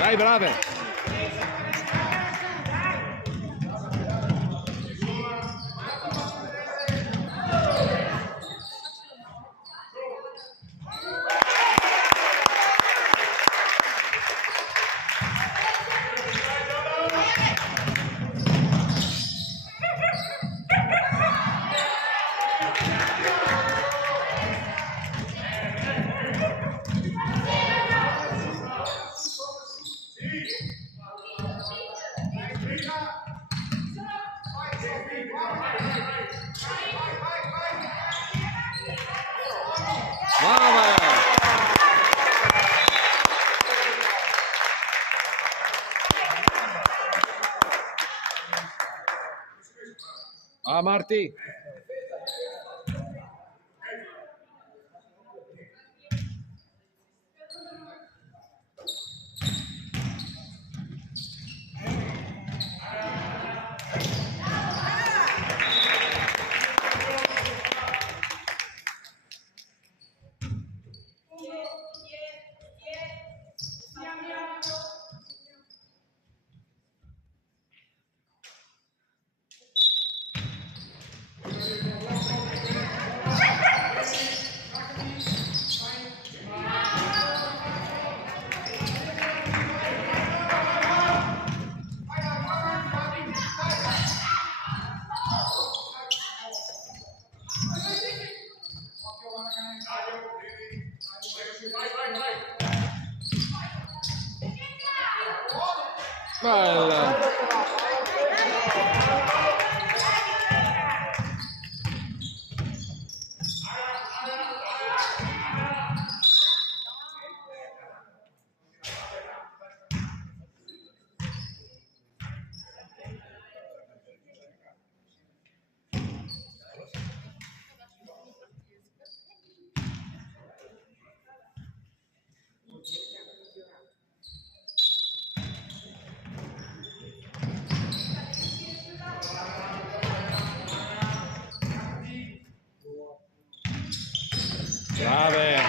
Dai, brave! Ah, Marti! Bella. Brave.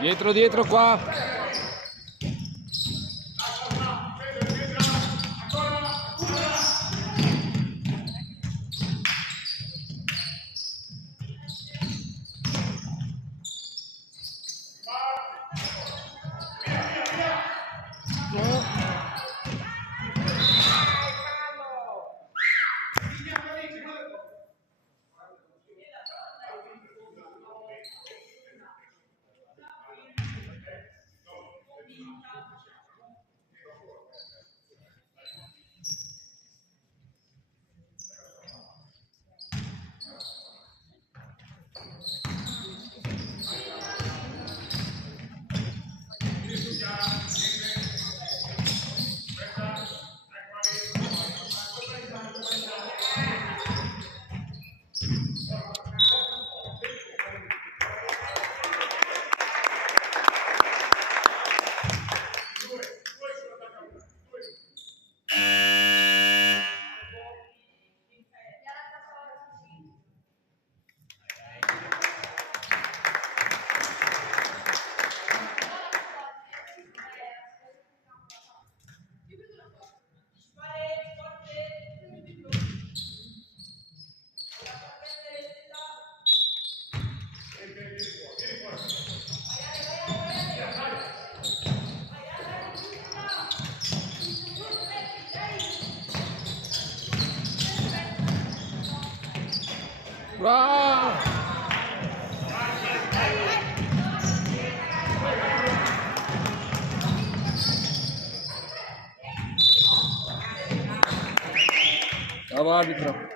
Dietro, dietro qua. Bravo! Bravo arbitro.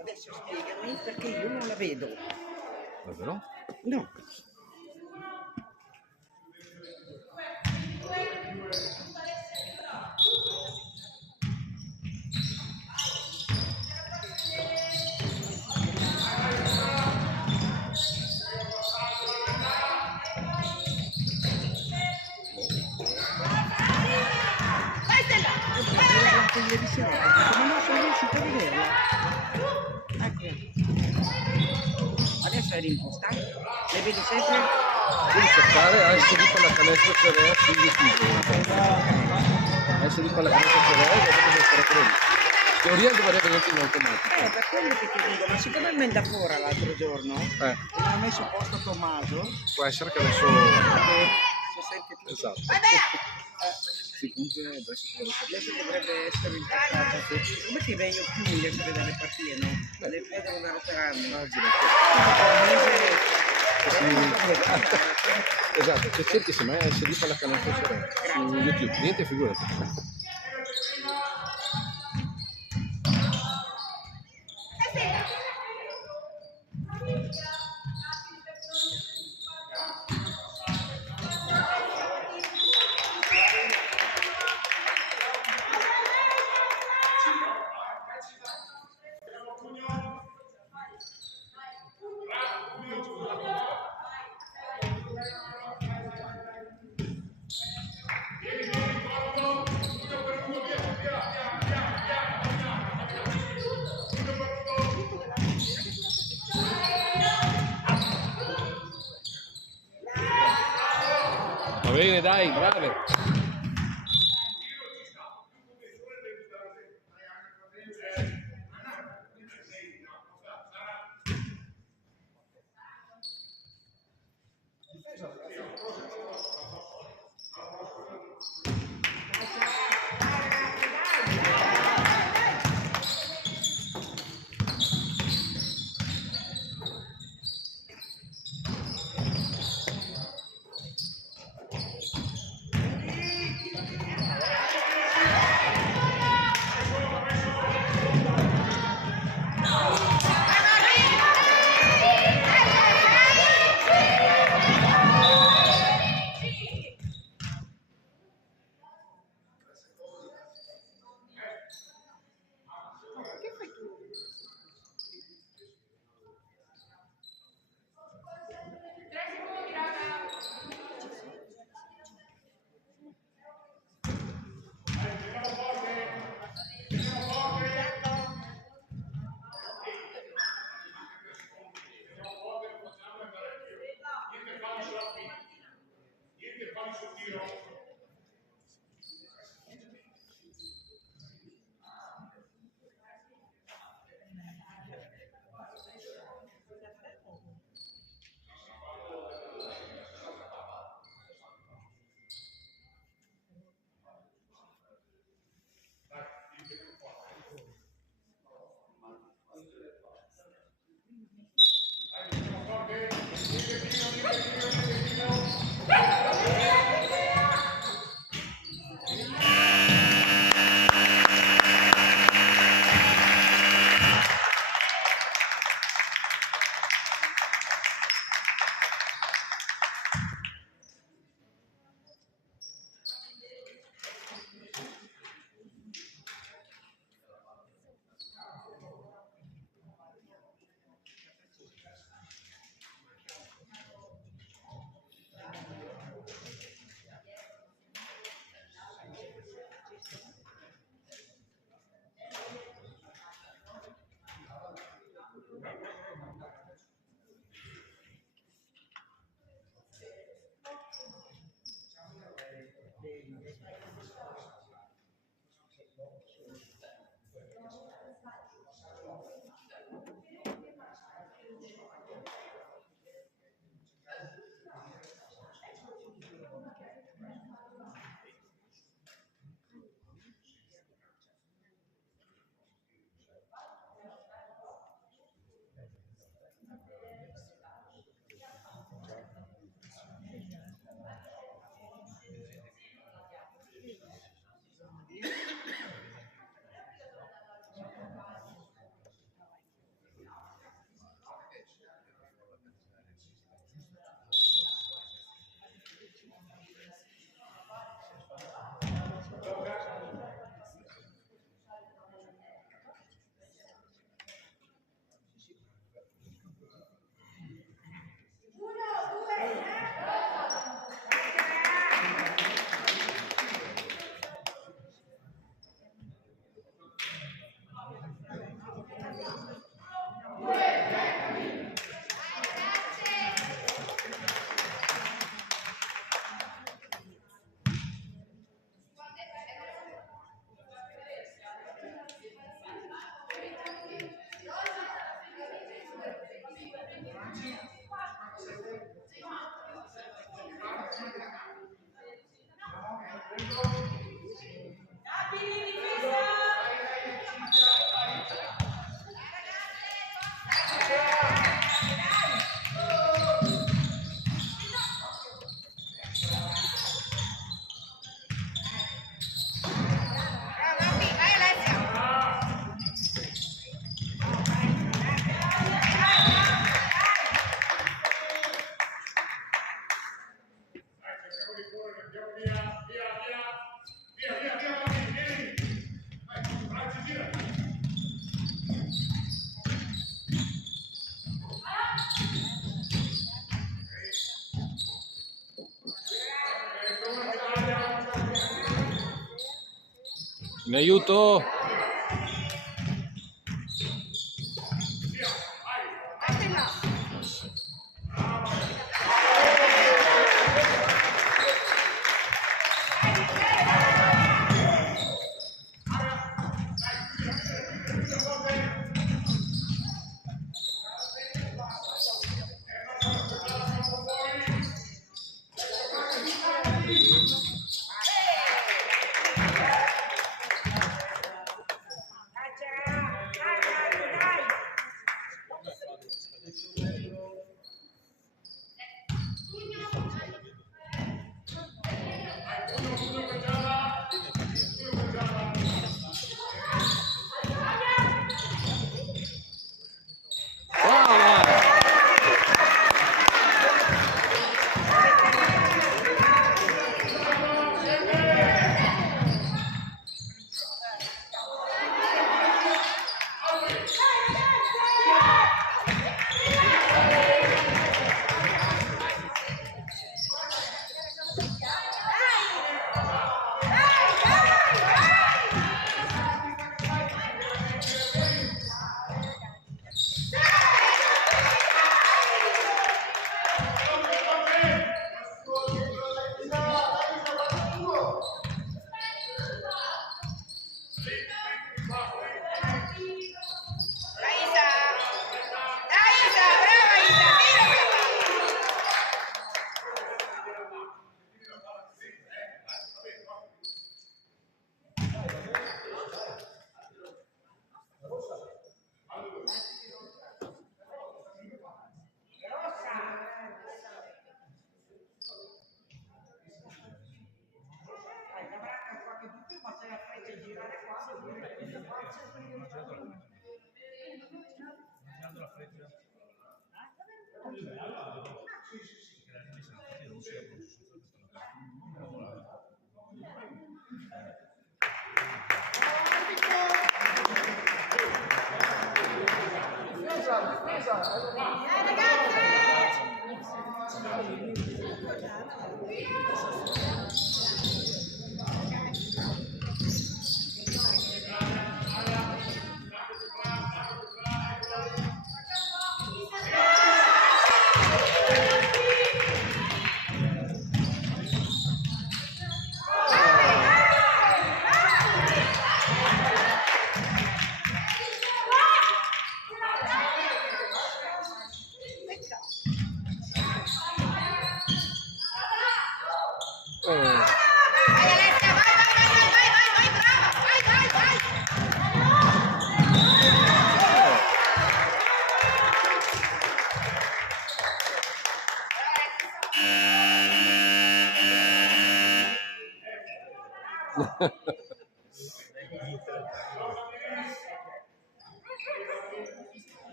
Adesso spiegami perché io non la vedo. Davvero? No. Ieri sera, ma non sono riuscita a vederla. Ecco. Adesso è rimpostata. Le vedo sempre. Devi cercare a essere con la canestra Ferrea su YouTube. Essere con la canestra Ferrea e dopo devi stare con in teoria dovrebbe venire in automatico. Per quello che ti dico, ma siccome il Mendafora l'altro giorno e non ha messo posto a Tommaso, Può essere che adesso... si sente più. Esatto. Sì, comunque adesso trovo Adesso dovrebbe essere impaccato. Come ti vengo più a vedere le partite, no? Le devono andare a operarmi. Esatto, se cerchi se mai SD Pallacanestro Firenze su YouTube, niente figurati. Va bene, dai, brave. Mi aiuto!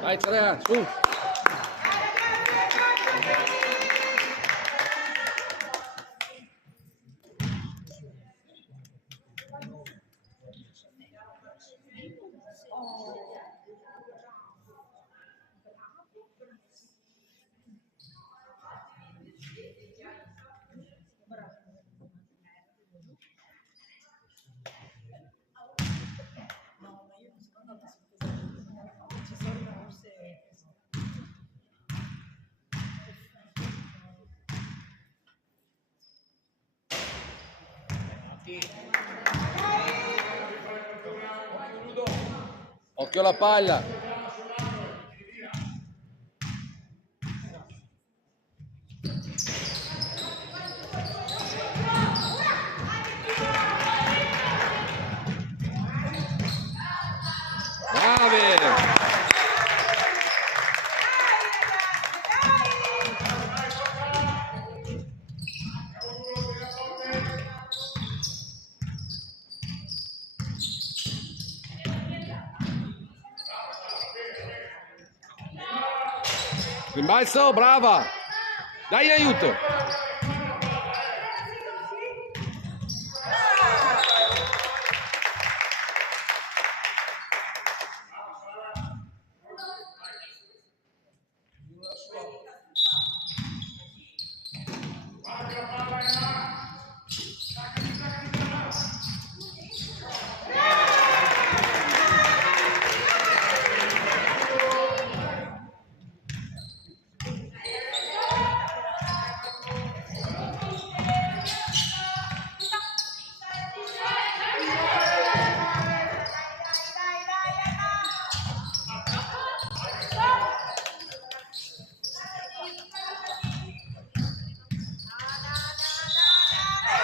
Dai, 3, su. Occhio alla palla. Brave. Rimbalzo, brava. Dai aiuto.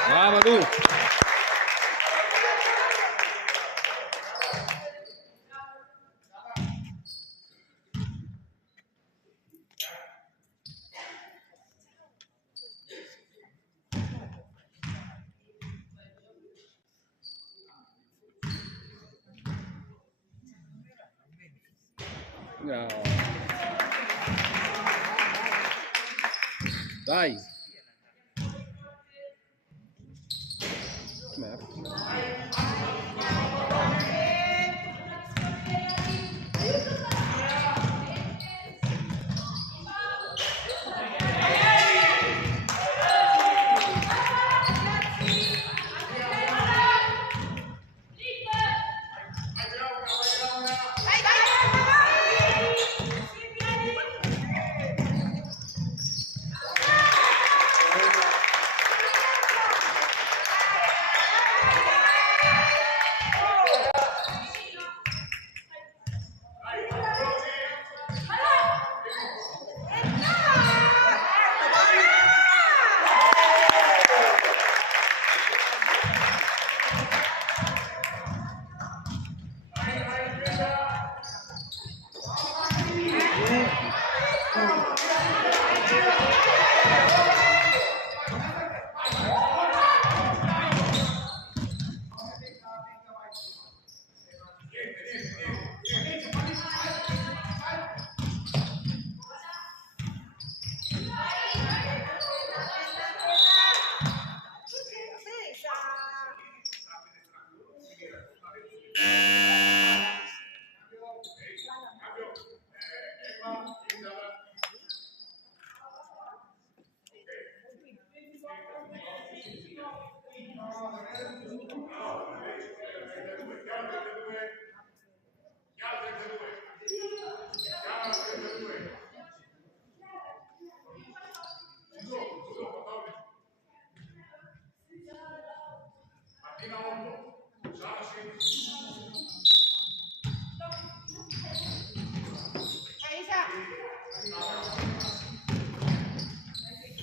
Brava Lu. No. Dai.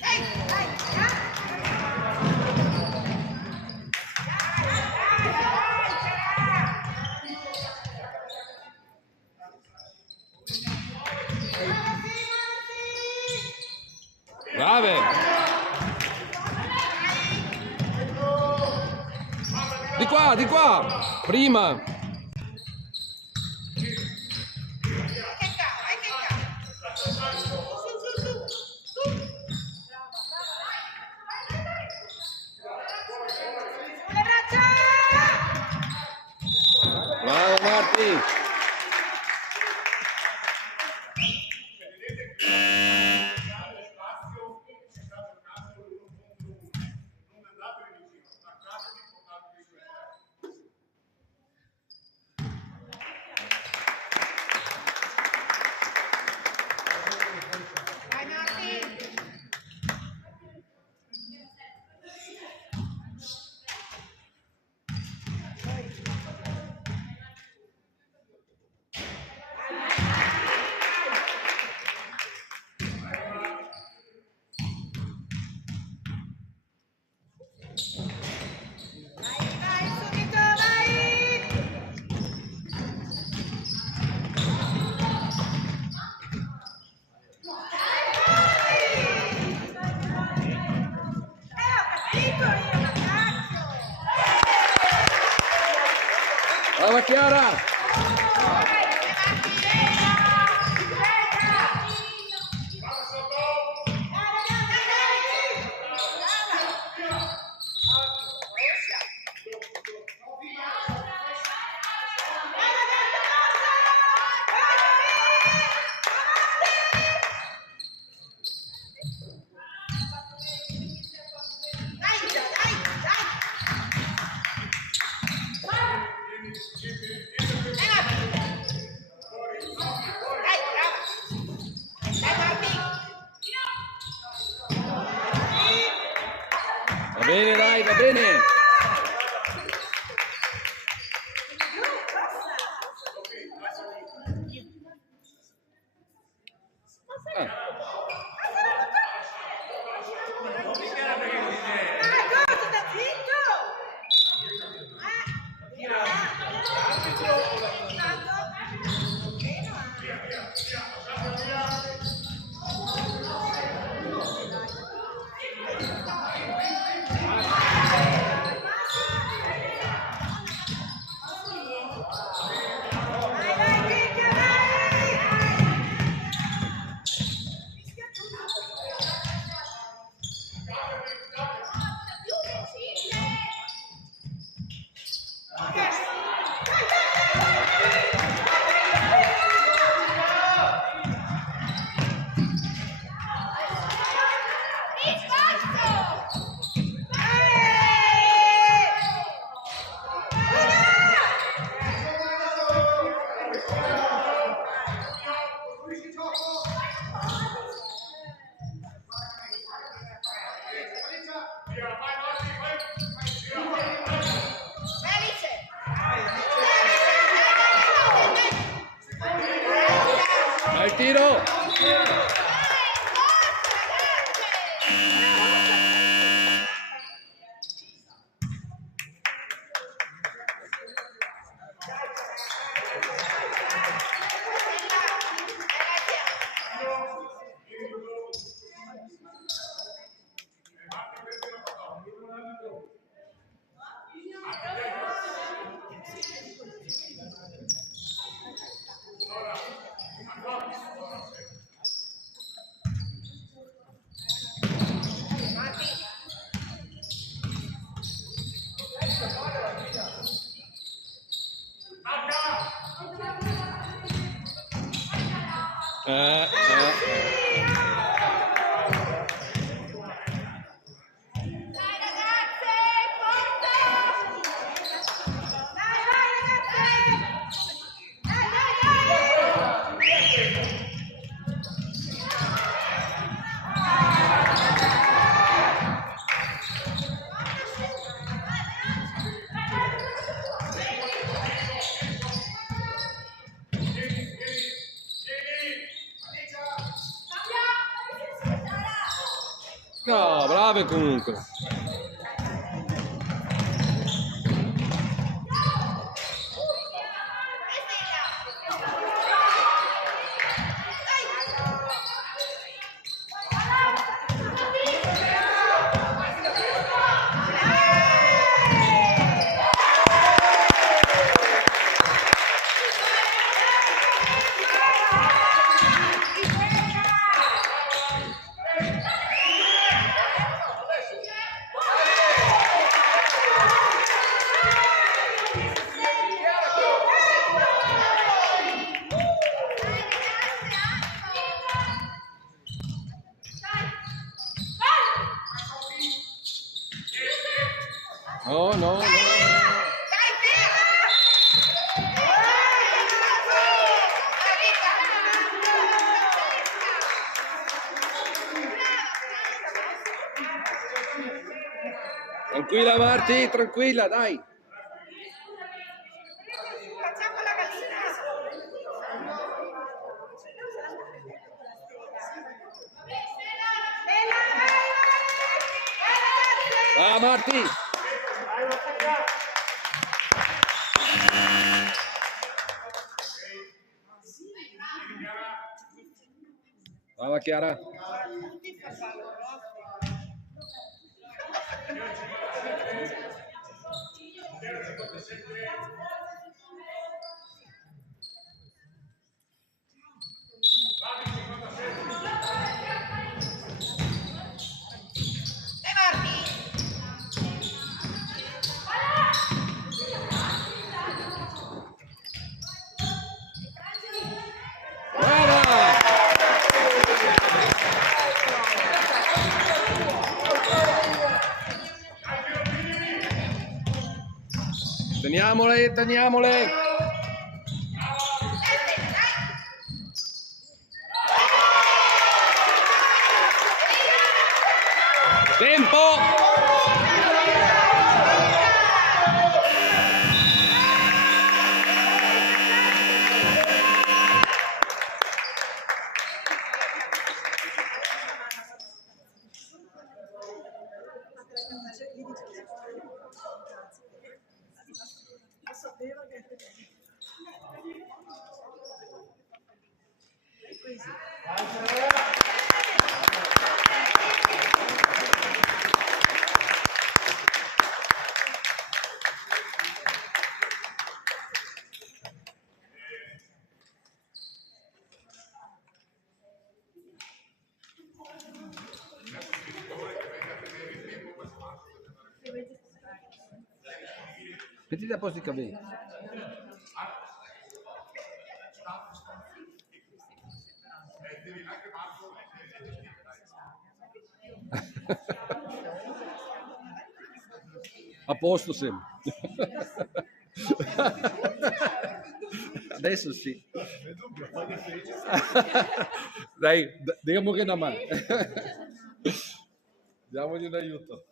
Hey, hey, yeah. Di qua! Prima! Bravo Marti! Brava Chiara! Va bene, dai, va bene! Vai il tiro! No, brave comunque. No, no, no, no. Tranquilla Marti, tranquilla, dai. Facciamo la gallina. Va Marti. Brava Chiara. Brava! Teniamole, teniamole. Tempo! Mettiti a posto i capelli. A posto sempre. Adesso sì. Dai, diamo che una mano. Diamogli un aiuto.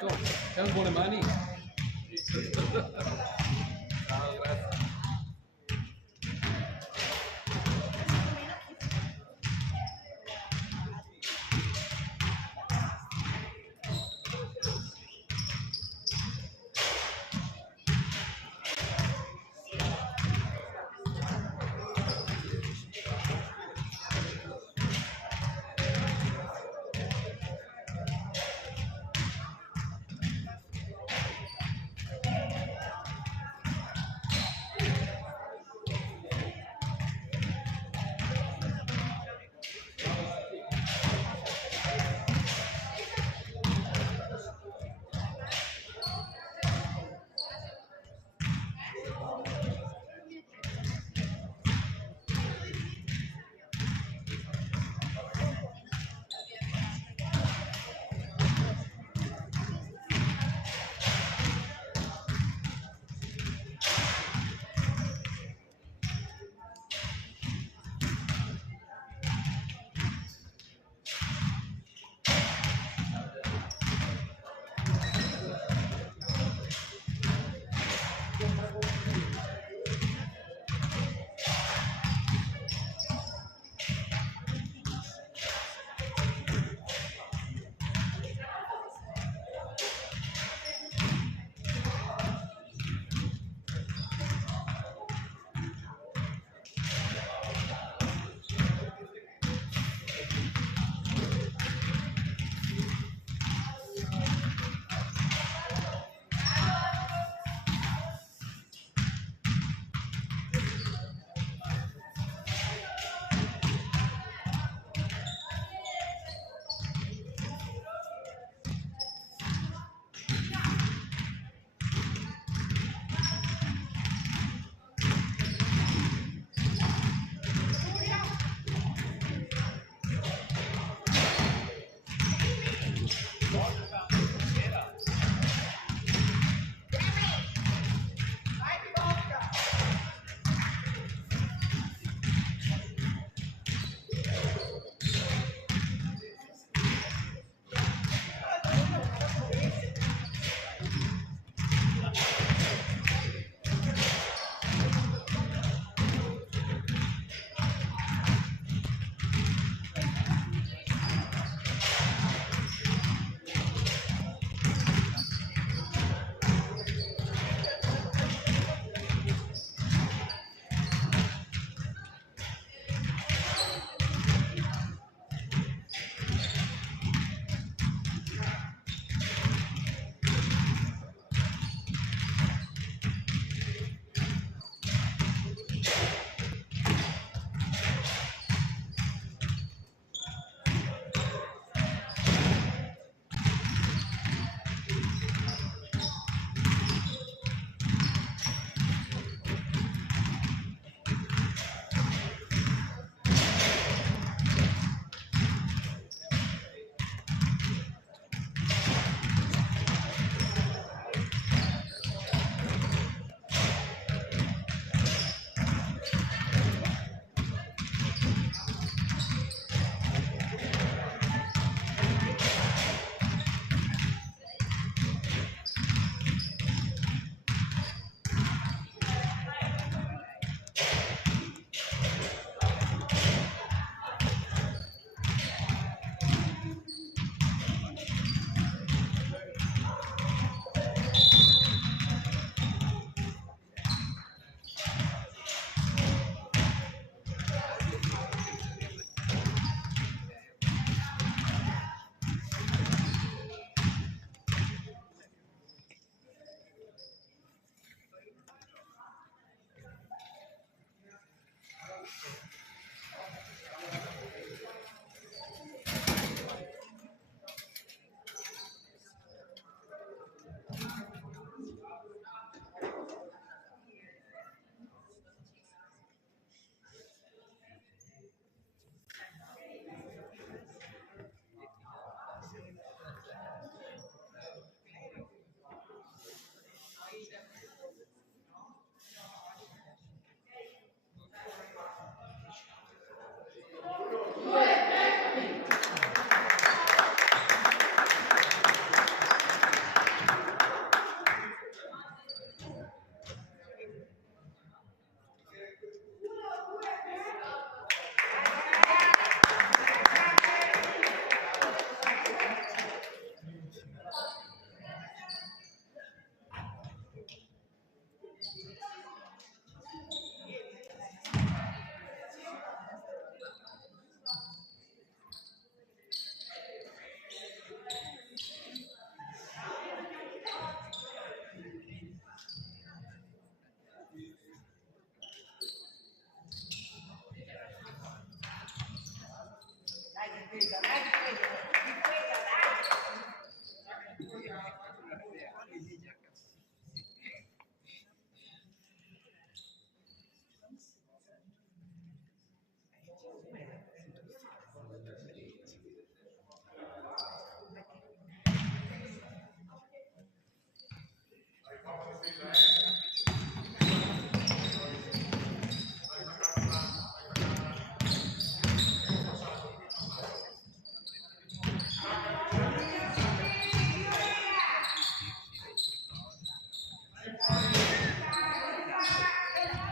Marco, c'hai buone mani? Ciao, grazie.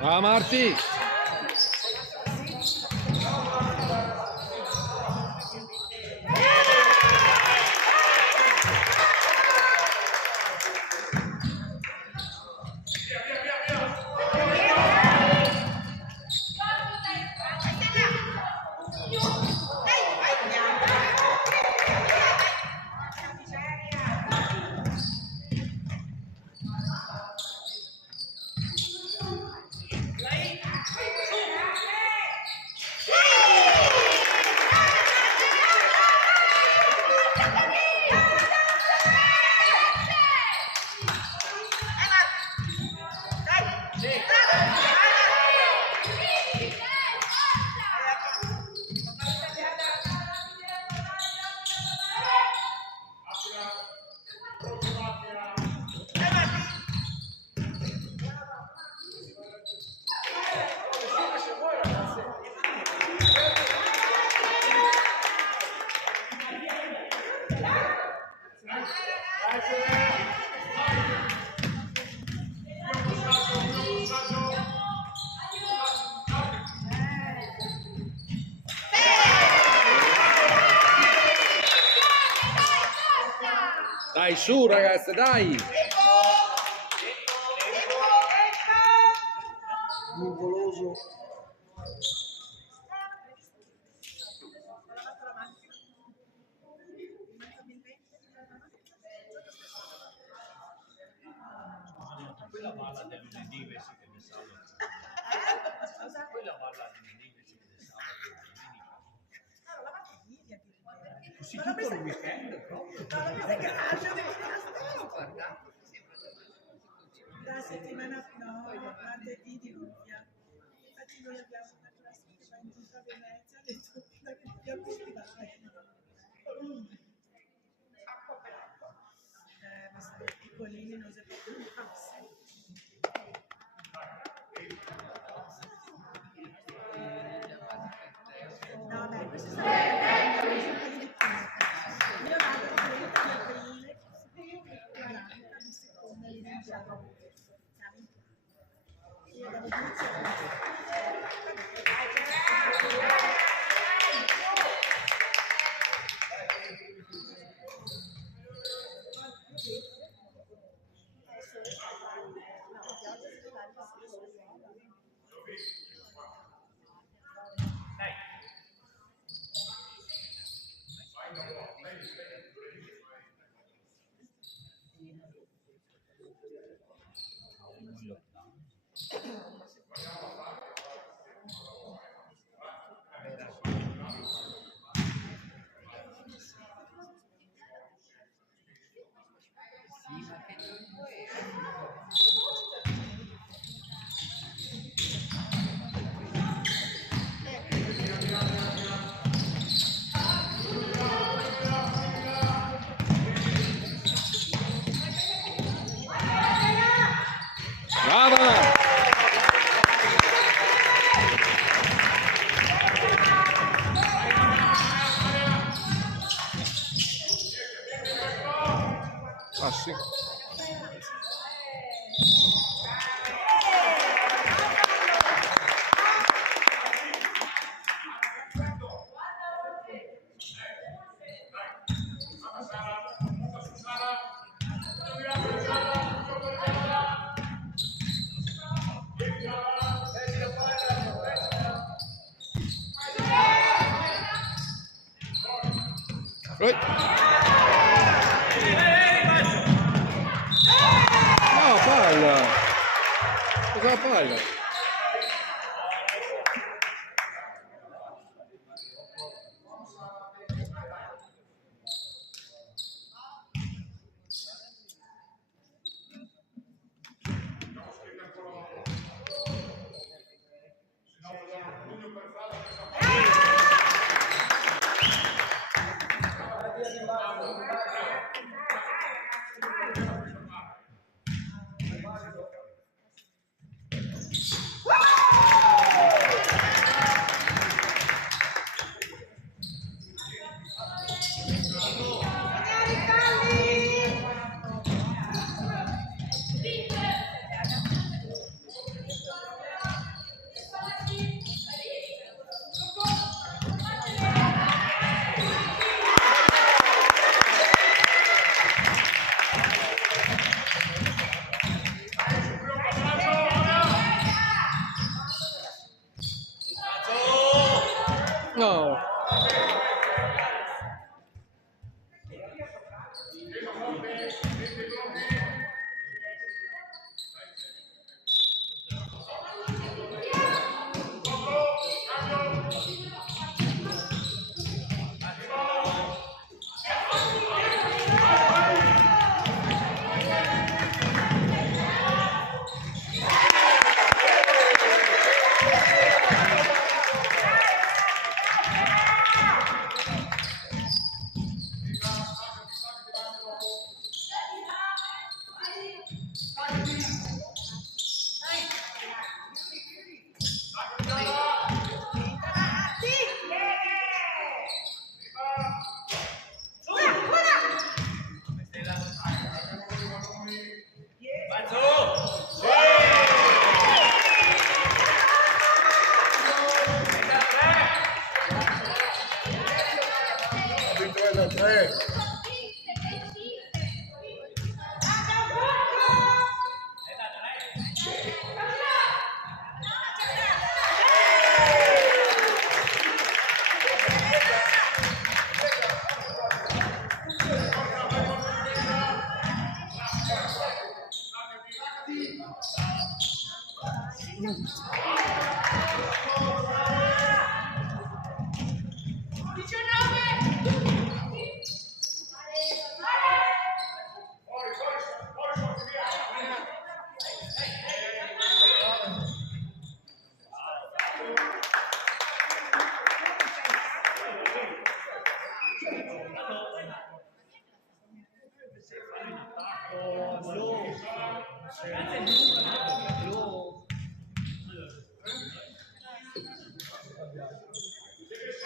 Ah, Marti! Dai, su ragazze, dai! Nuvoloso. Quella balla del lunedì invece che del sabato. Quella balla del lunedì invece che del sabato. Così tutto il weekend proprio. La settimana martedì di Rubia. Infatti noi abbiamo una classe che va in tutta Venezia, ha detto che dobbiamo sfidare. Ma sono piccolini, non si può più fare. No, beh, questo sono di più. Io vado a 30 di aprile, 40 di seconda di maggio. Io vado Brava! Ah sì. No, palla! Cosa la palla?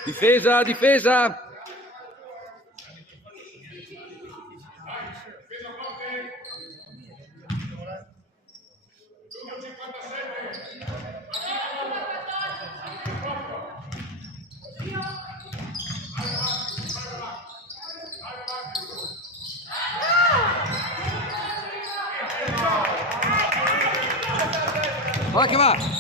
Difesa, difesa! Va che va!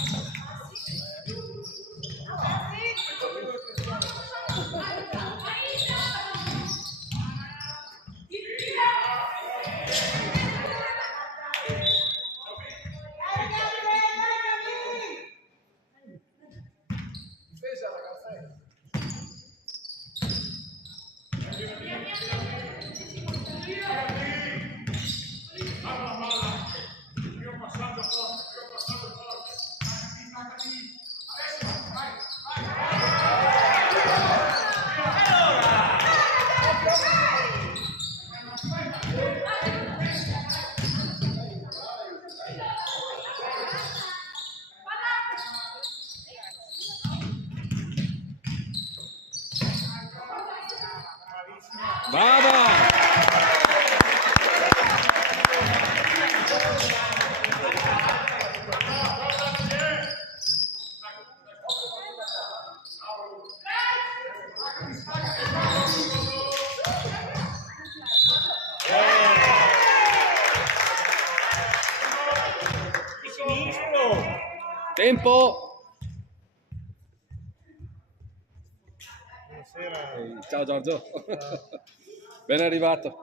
Brava! Tempo! Buonasera. Ciao Giorgio, ben arrivato.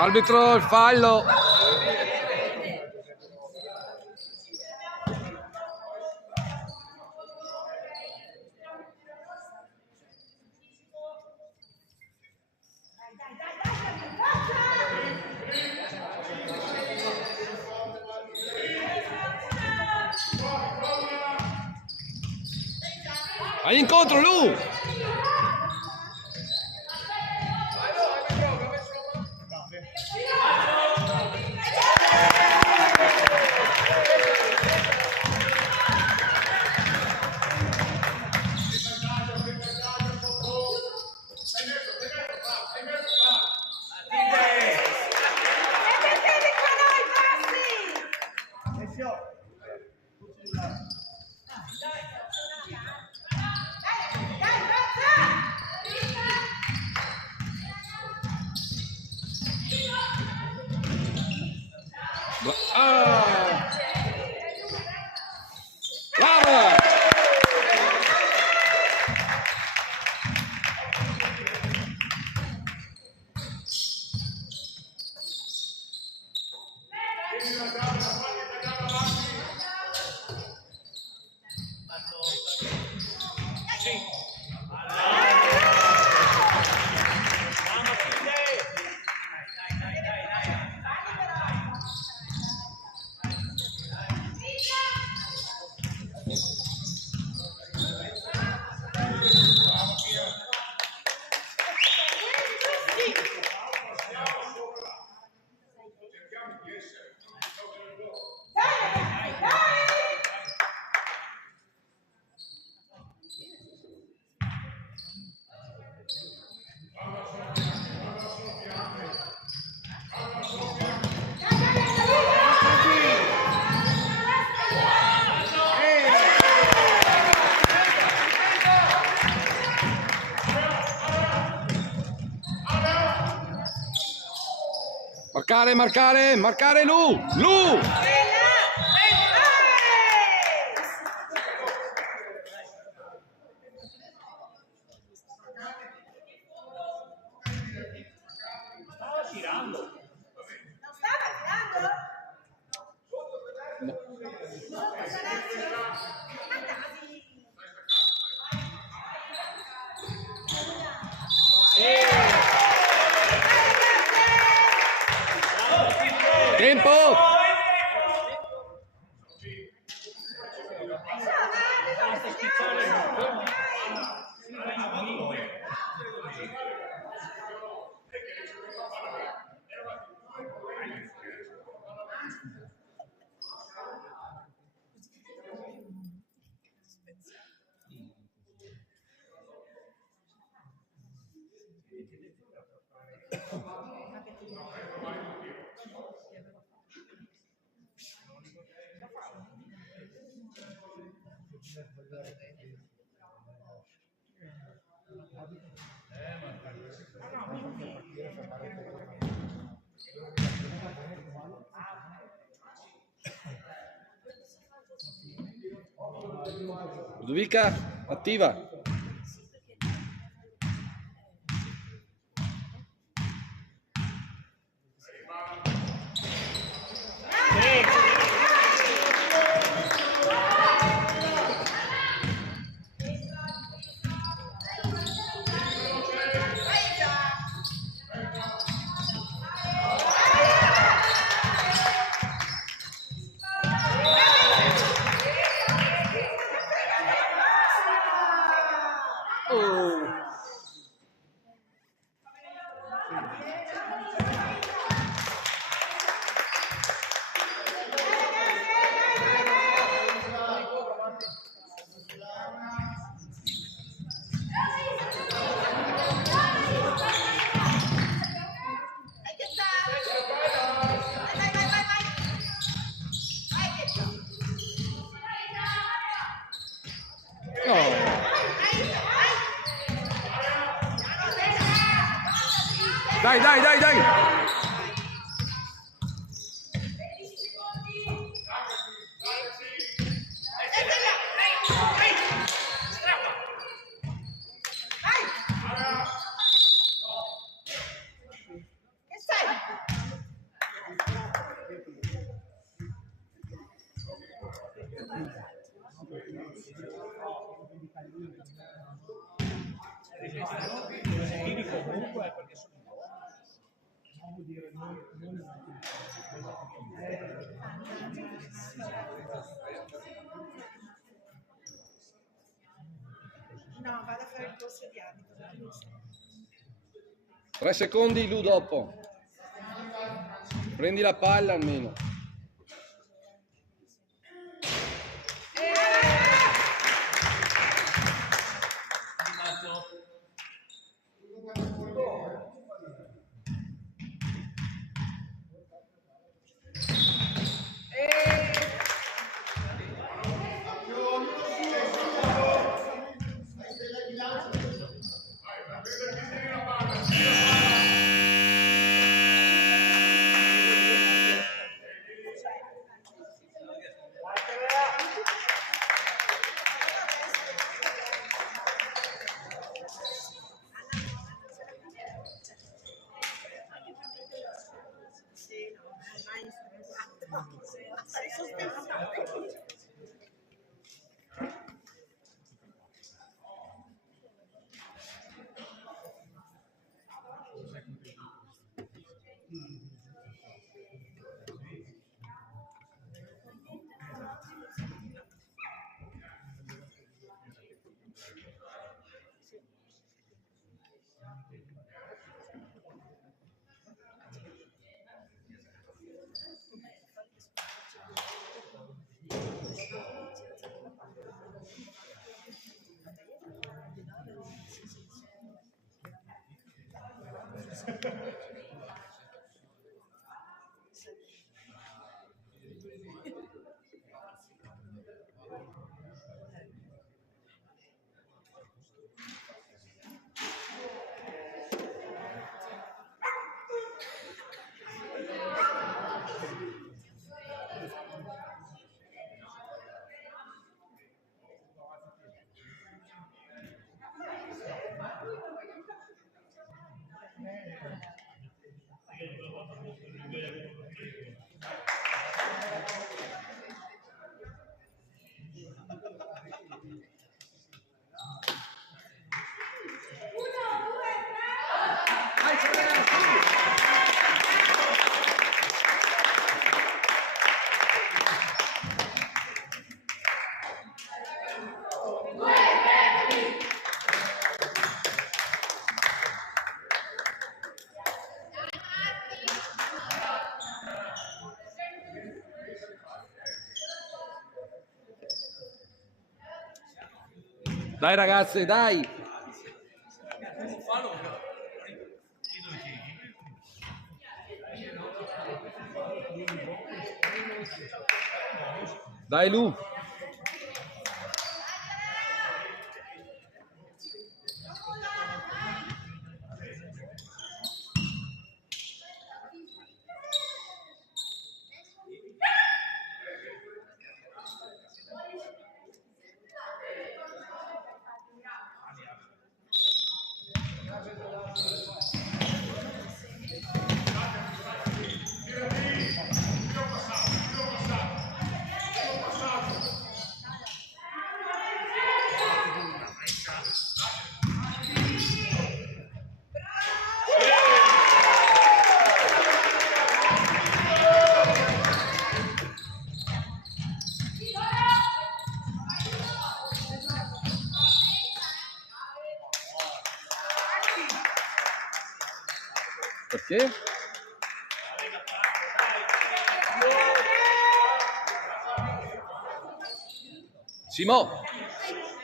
Arbitro, il fallo. Vai incontro, Lu! Brava! Marcare, marcare, marcare Lu! Lu! Tempo! Ludovica, attiva. Dai, dai, dai, dai! Che sei? Positivi comunque perché sono No, vado a fare il corso di abito. 3 secondi, Lu, dopo. Prendi la palla almeno. Sì, no, ormai sei sospeso. Dai ragazzi, dai! Dai Lu! Perché?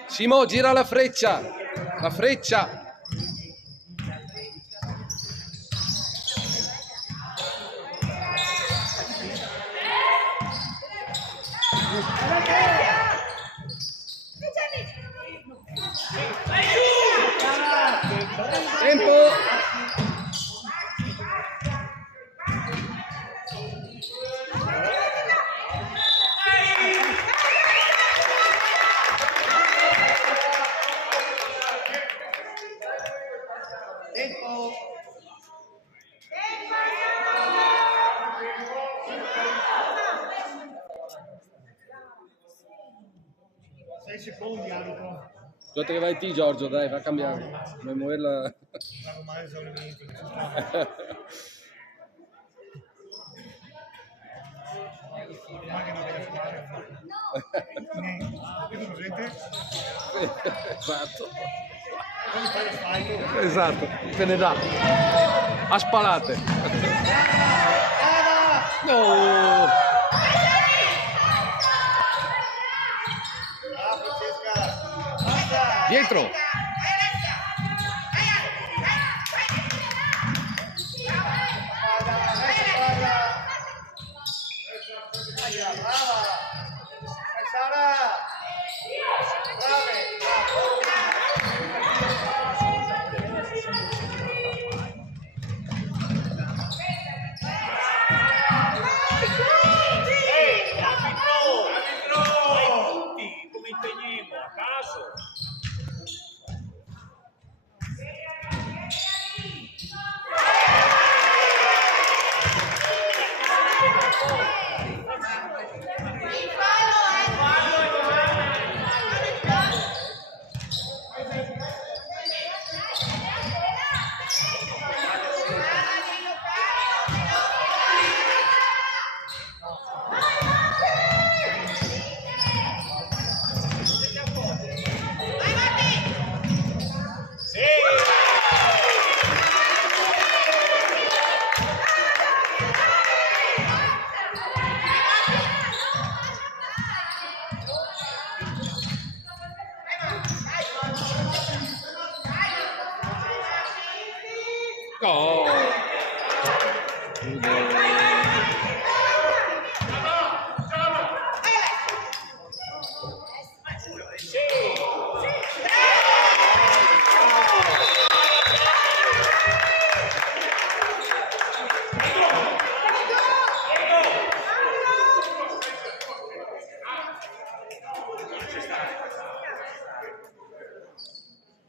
Simo, gira la freccia, la freccia. Tempo. 6 secondi arbitro. Aspetta che vai te Giorgio, dai, va a cambiare. Vuoi muoverla? Stavo male esaurimento. Esatto. Esatto, te ne dà. A spalate. No! Dietro! Come impegniamo a caso? Oh.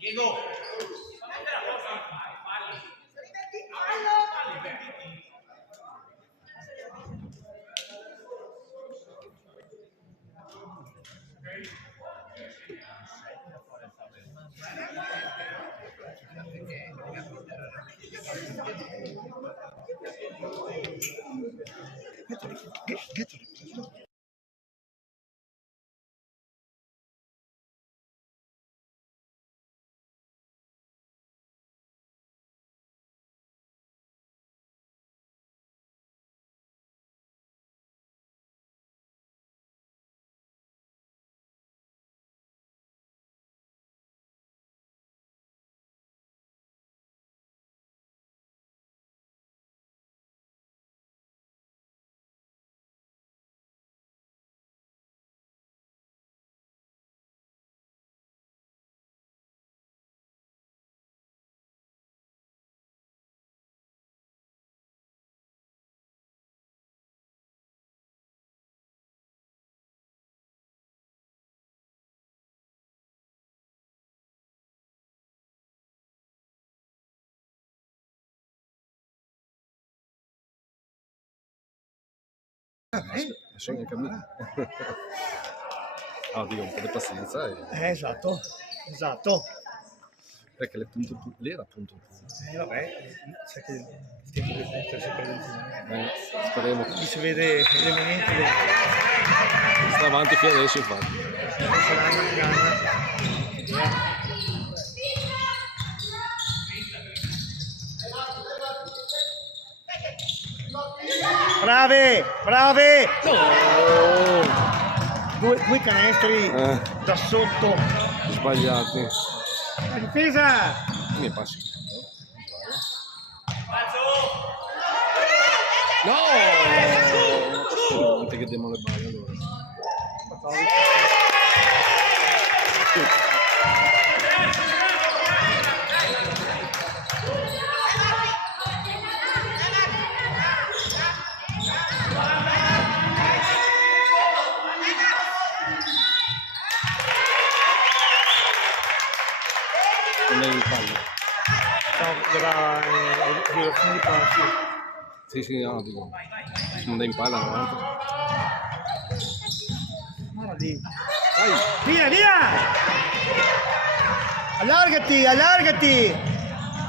Diego. Adesso neanche a me. Ah, dico, un po' di pazienza. Esatto, esatto. Perché le punto lì era punto. Vabbè, sai che il tempo deve essere sempre lentino. Speriamo. Qui si vede l'elemento del Sta avanti fino adesso, infatti. Brave, brave! Oh, Due canestri da sotto. sbagliati. La difesa! Mi passi. No! Anche che diamo le balle allora. Non è in palla. Era violazione di passi. Sì, no, dico. Non è in palla, no. Guarda lì. Vai. Via, via! Allargati, allargati!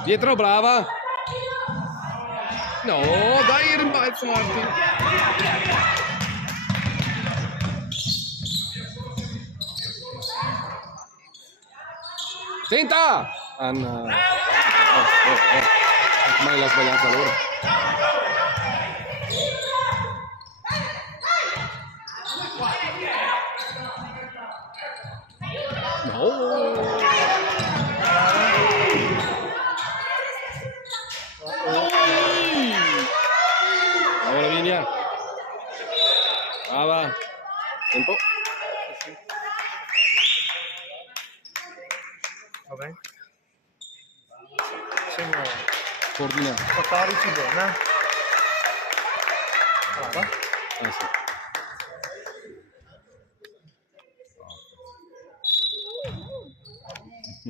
Dietro, brava. No, dai, rimbalzo Marti. Tenta! Anna. Ormai l'ha sbagliata loro. No! Brava Lavinia. Brava. Tempo. Va bene. Segno Coordinato. 14 buona. Brava.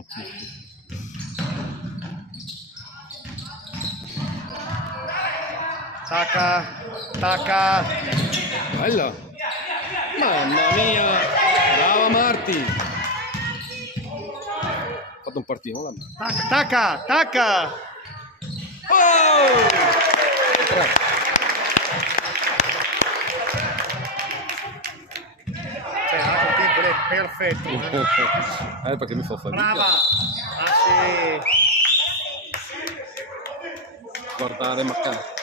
Sì. Tacca, tacca. Bella. Mamma mia. Brava Marti. Ha fatto un partito la Tacca, tacca, tacca. Oh! Cioè, anche il tempo è perfetto. Perché mi fa fatica. Brava. Ah sì. Guardare Macca.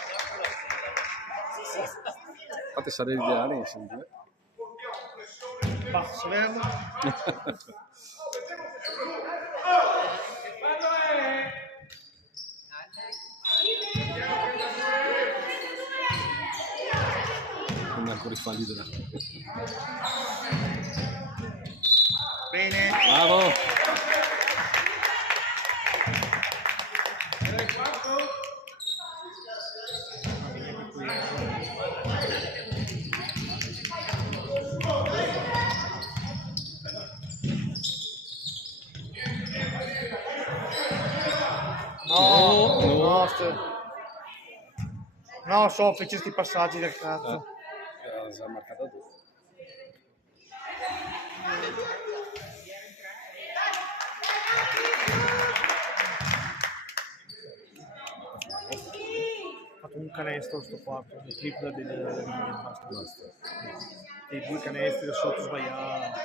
Infatti sarebbe ideale insieme. Passo verbo. Non è ancora i falli della... Bene. Bravo! No, soffice sti passaggi del cazzo. Si è marcata dopo. Ha fatto un canestro sto quarto, il triplo della linea, basta. E 2 canestri da sotto sbagliati.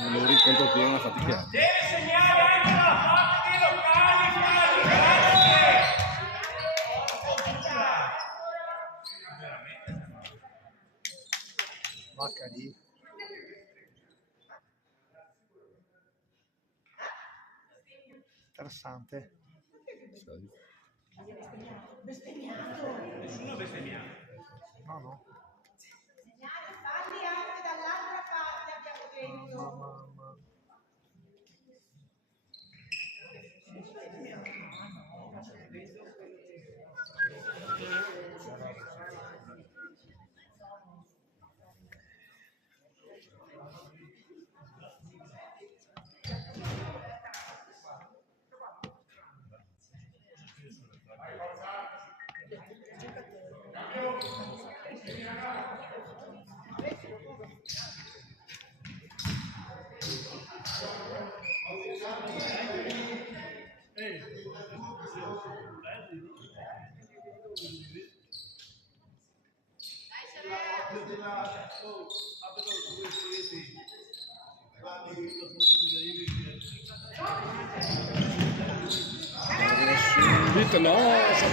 Non rincontro più una fatica. Vacca lì. Interessante. No, no. Falli anche dall'altra parte abbiamo detto. Ma. Subito no, si è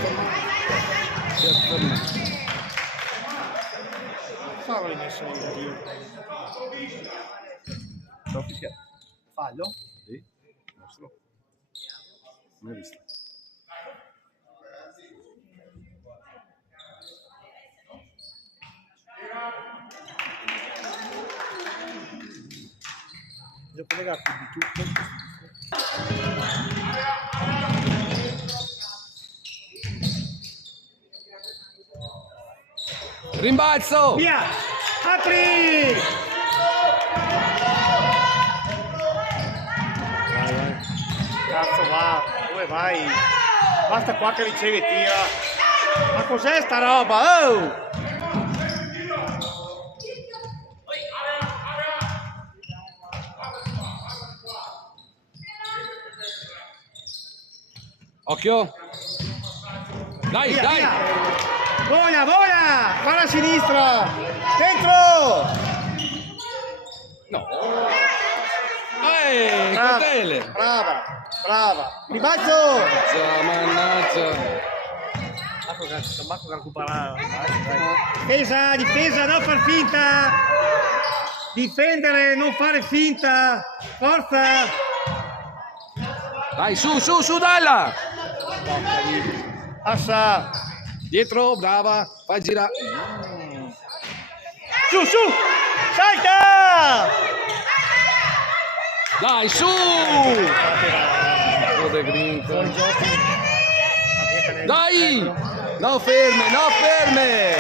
fermato. Farò rimesso io. Fallo? Sì, mostro. Non hai visto. Devo collegarti di tutto. Rimbalzo! Via! Apri! Cazzo va, dove vai? Basta qua che ricevi e tira. Ma cos'è sta roba? Oh! Occhio. Dai, Via, dai. via. Vola, vola! Guarda a sinistra! Dentro! No. Brava, Cotele. brava, brava! Ribalzo! Mannaggia. Marco che recuperare. Difesa, difesa, non far finta! Difendere, non fare finta! Forza! Dai, su, su, su, dalla. Passa! Dietro, brava. Fai girare. Su, su! Salta! Dai, su. Code grinta. Dai. No ferme, no ferme.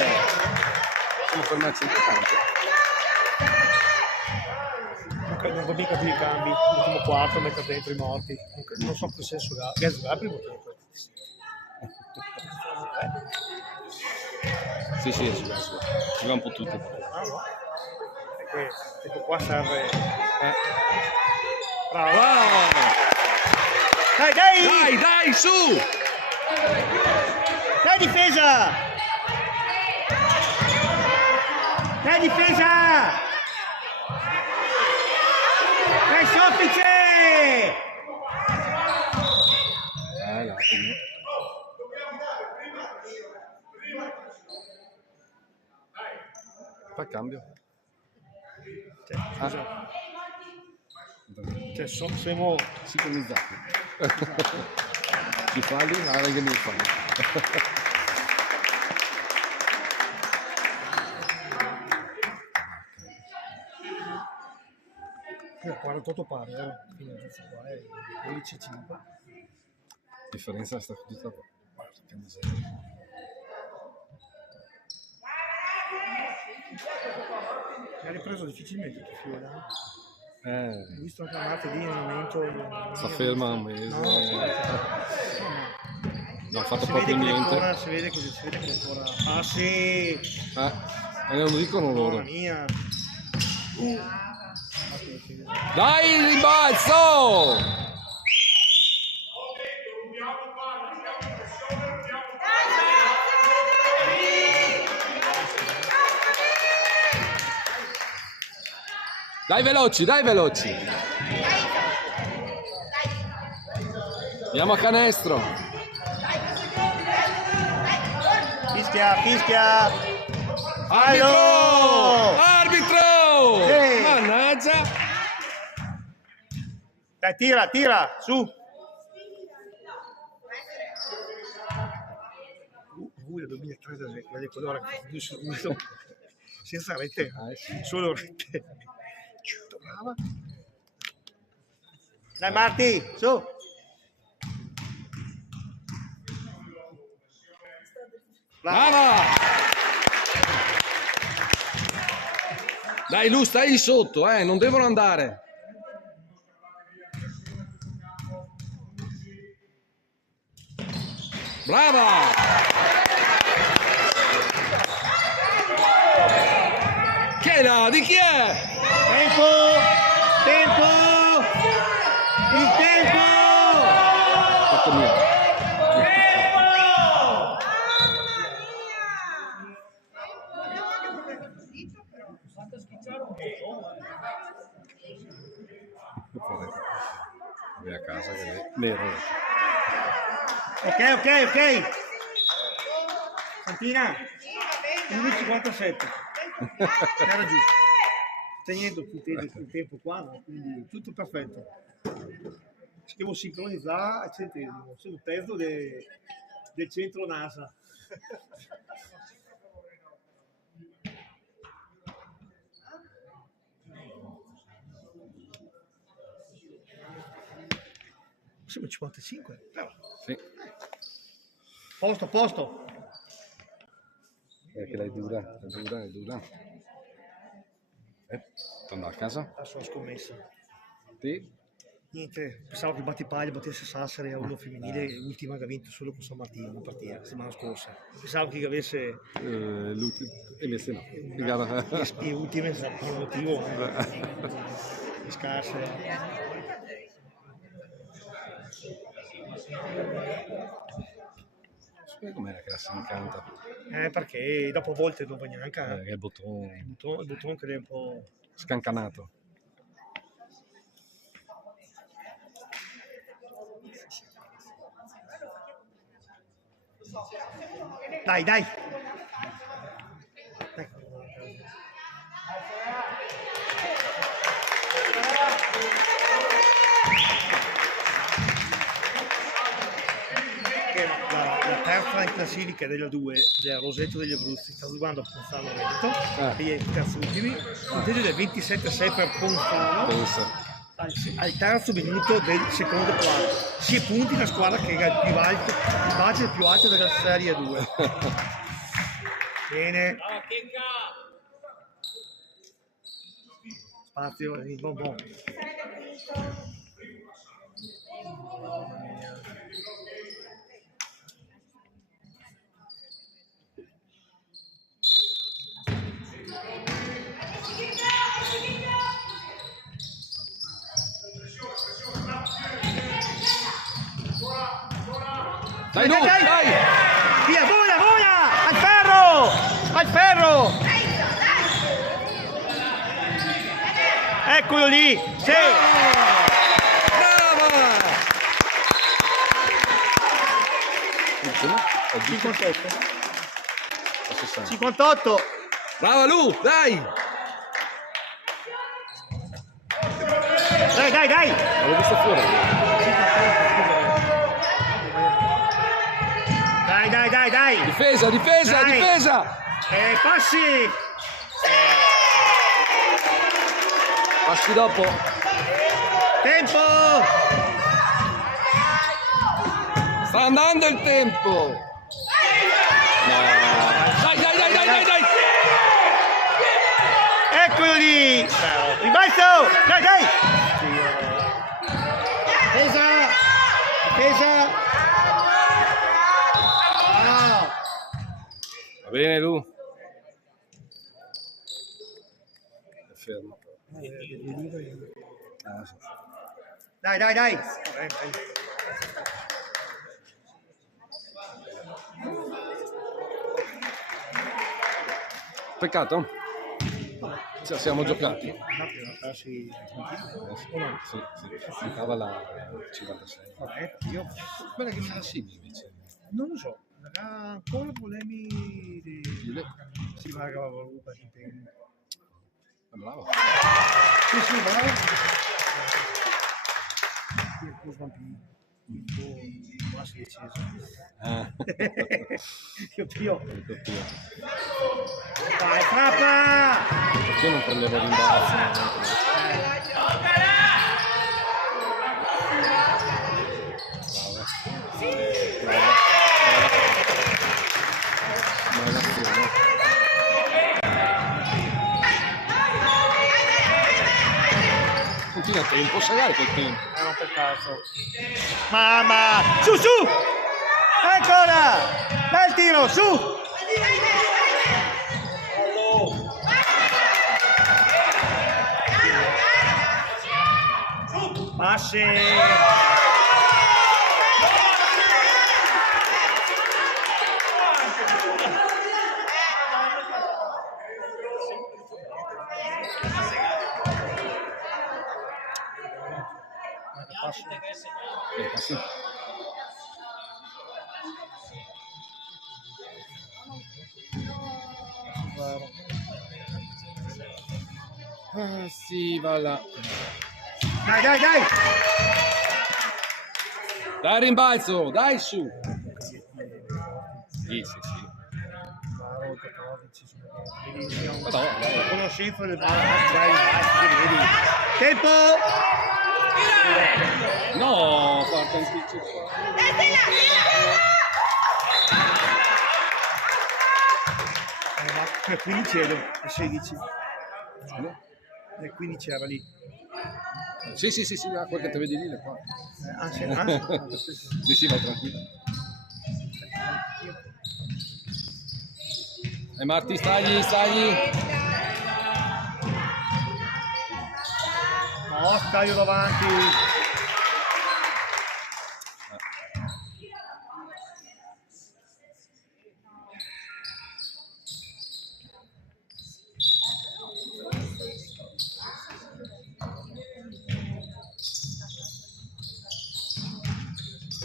Sono fermarsi in campo. Non va mica più i cambi, l'ultimo quarto, mettere dentro i morti. Non so che senso ha. Gazzo, è primo tempo. Sì, sì, si va un po' tutto. E questo qua serve. Bravo. Bravo. Dai, dai! Dai, dai, su. Dai difesa! Dai difesa! Dai soffice! Un attimo. Fa cambio. Scusa. Cioè, siamo Sincronizzati. I falli, ma anche non falli. a 48 pari, fino a qua è 12,5. Differenza sta tutta. Porca miseria. Ha ripreso difficilmente il filo, Eh, ho visto anche martedì in allenamento. sta ferma un mese. No, Non ha fatto si proprio vede che niente. ancora, si vede che ancora. Ah sì! E non lo dicono Mamma loro. mia! Dai, il rimbalzo! Dai veloci, dai veloci. Andiamo a canestro. Fischia, fischia! Arbitro! Arbitro! Sì. Mannaggia! Dai, tira, tira, su! Del 2003, quelle colore senza rete, solo rete. Brava. Dai Marti, su! Brava! Dai Lu, stai sotto, non devono andare. Brava! Chi è là? Di chi è? Tempo! Tempo! Il tempo! Fatto mio. Vai a casa che è nero. Ok, ok, ok! Santina! 1,57. Era giusto. Tenendo il tempo qua, no? Quindi tutto perfetto. Si devo sincronizzare al centesimo. Sono un terzo del centro NASA. Siamo 55. Sì. Posto, posto. Che lei è dura, è dura, è dura. Torna a casa? La sua scommessa. Sì. Niente, pensavo che il Battipaglia battesse Sassari a uno femminile, l'ultima che ha vinto solo con San Martino, una partita, la settimana scorsa. Pensavo che avesse L'ultimo. E invece no. Gara. le ultime, per un motivo scarse. Com'era che la si incanta? Perché dopo a volte non va neanche Che è il bottone il bottone che è un po'... scancanato. Dai, dai! La terza in classifica della 2 del Roseto degli Abruzzi sta giocando a Ponzano Veneto, che è i terzi ultimi, il del 27-6 per Ponzano Pensa. al terzo minuto del secondo quarto. 6 punti la squadra che era il più alto, il budget più alto della Serie 2. Bene. Spazio, buon. Dai, dai! Via, vola! Al ferro! Al ferro! Eccolo lì! Sì! Brava! 58. 60. 58! Brava Lu, dai! Dai! L'ho vista fuori. Dai! Difesa! Dai. Passi! Passi dopo. Tempo! Sta andando il tempo. No. Dai! Eccolo lì! Rimbalzo! Dai! Difesa! Va bene Lu. È fermo. Sì. Dai! Peccato? Ci siamo giocati. Sì. Sì. Mancava la 56. Vabbè, io Quella che fa la Simi invece. non lo so, avrà ancora problemi di... Si va che avevo avuto di tempo. Bravo. Sì, bravo. Il tuo bambino, il tuo quasi acceso. Io. Vai, frappa! Perché non prendevo rimbalzo? Continua a tempo, sagare quel tempo. Non per caso. Mamma! Su! Ancora! Dai il tiro, su! Passi! Sì. Sì, va là. Dai! Dai rimbalzo, dai su. Sì. Madonna, dai. Conoscenza del vedi. Tempo! No, guarda il piccio. Ma 15 ero, 16. E 15 era lì. Sì, quel che te vedi lì, qua. Sì, Sì, vai tranquillo. Marti, stagli. No, staglio davanti.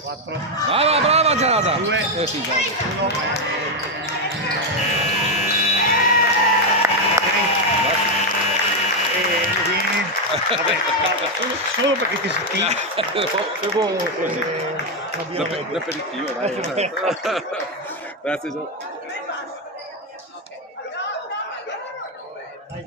4, Brava, brava Giada! Due. Sì, Giada. 1. Vabbè, guarda, solo perché ti senti Devo così. una birra meglio. L'aperitivo, dai. Grazie Giada. Dai,